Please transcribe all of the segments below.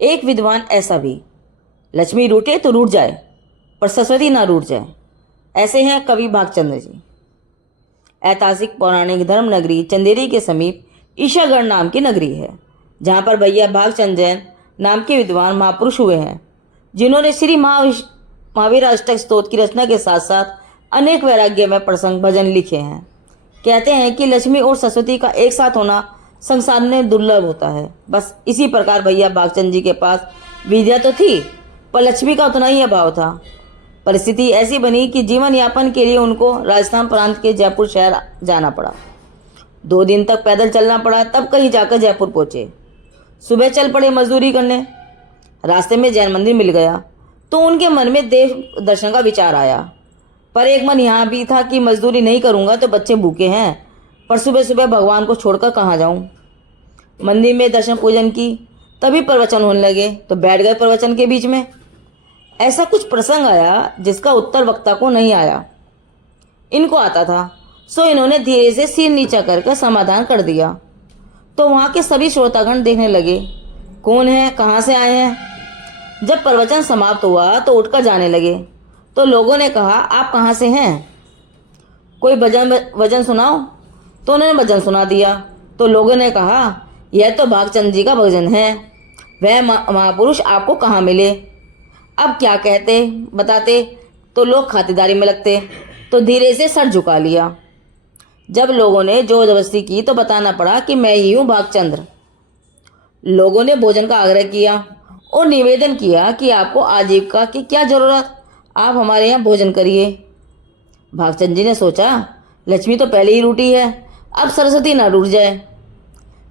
एक विद्वान ऐसा भी, लक्ष्मी रूठे तो रूठ जाए पर सरस्वती ना रूठ जाए। ऐसे हैं कवि भागचंद्र जी। ऐतिहासिक पौराणिक धर्म नगरी चंदेरी के समीप ईशागढ़ नाम की नगरी है, जहाँ पर भैया भागचंद जैन नाम के विद्वान महापुरुष हुए हैं, जिन्होंने श्री महावीर अष्टक स्तोत्र की रचना के साथ साथ अनेक वैराग्यमय प्रसंग भजन लिखे हैं। कहते हैं कि लक्ष्मी और सरस्वती का एक साथ होना संसार में दुर्लभ होता है। बस इसी प्रकार भैया भागचंद जी के पास विद्या तो थी, पर लक्ष्मी का उतना ही अभाव था। परिस्थिति ऐसी बनी कि जीवन यापन के लिए उनको राजस्थान प्रांत के जयपुर शहर जाना पड़ा। 2 दिन तक पैदल चलना पड़ा, तब कहीं जाकर जयपुर पहुंचे। सुबह चल पड़े मजदूरी करने। रास्ते में जैन मंदिर मिल गया तो उनके मन में देव दर्शन का विचार आया, पर एक मन यहाँ भी था कि मजदूरी नहीं करूँगा तो बच्चे भूखे हैं, पर सुबह सुबह भगवान को छोड़कर कहाँ जाऊँ। मंदिर में दर्शन पूजन की, तभी प्रवचन होने लगे तो बैठ गए प्रवचन के बीच में। ऐसा कुछ प्रसंग आया जिसका उत्तर वक्ता को नहीं आया। इनको आता था, सो इन्होंने धीरे से सिर नीचा करके समाधान कर दिया। तो वहाँ के सभी श्रोतागण देखने लगे, कौन है, कहाँ से आए हैं। जब प्रवचन समाप्त हुआ तो उठकर जाने लगे तो लोगों ने कहा, आप कहाँ से हैं, कोई भजन सुनाओ। तो उन्होंने भजन सुना दिया तो लोगों ने कहा, यह तो भागचंद जी का भजन है, वह महापुरुष आपको कहाँ मिले। अब क्या कहते बताते तो लोग खातिरदारी में लगते, तो धीरे से सर झुका लिया। जब लोगों ने जोर जबरदस्ती की तो बताना पड़ा कि मैं ही हूँ भागचंद्र। लोगों ने भोजन का आग्रह किया और निवेदन किया कि आपको आजीविका की क्या जरूरत, आप हमारे यहाँ भोजन करिए। भागचंद जी ने सोचा, लक्ष्मी तो पहले ही रूठी है, अब सरस्वती ना रूठ जाए।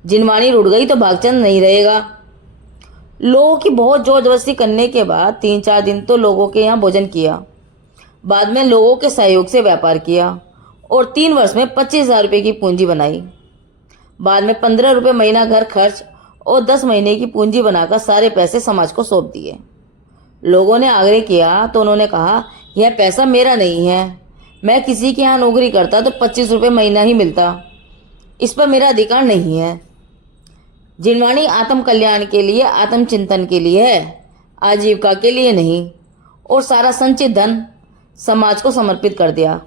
जिनवाणी रूठ गई तो भागचंद नहीं रहेगा। लोगों की बहुत जोर जबरदस्ती करने के बाद 3-4 दिन तो लोगों के यहाँ भोजन किया। बाद में लोगों के सहयोग से व्यापार किया और 3 वर्ष में 25,000 रुपये की पूंजी बनाई। बाद में 15 रुपये महीना घर खर्च और 10 महीने की पूंजी बनाकर सारे पैसे समाज को सौंप दिए। लोगों ने आग्रह किया तो उन्होंने कहा, यह पैसा मेरा नहीं है, मैं किसी के यहाँ नौकरी करता तो 25 रुपये महीना ही मिलता, इस पर मेरा अधिकार नहीं है। जिनवाणी आत्म कल्याण के लिए, आत्म चिंतन के लिए है, आजीविका के लिए नहीं, और सारा संचित धन समाज को समर्पित कर दिया।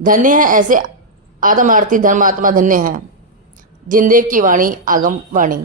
धन्य है ऐसे आत्मार्थी धर्मात्मा, धन्य है। जिनदेव की वाणी, आगम वाणी।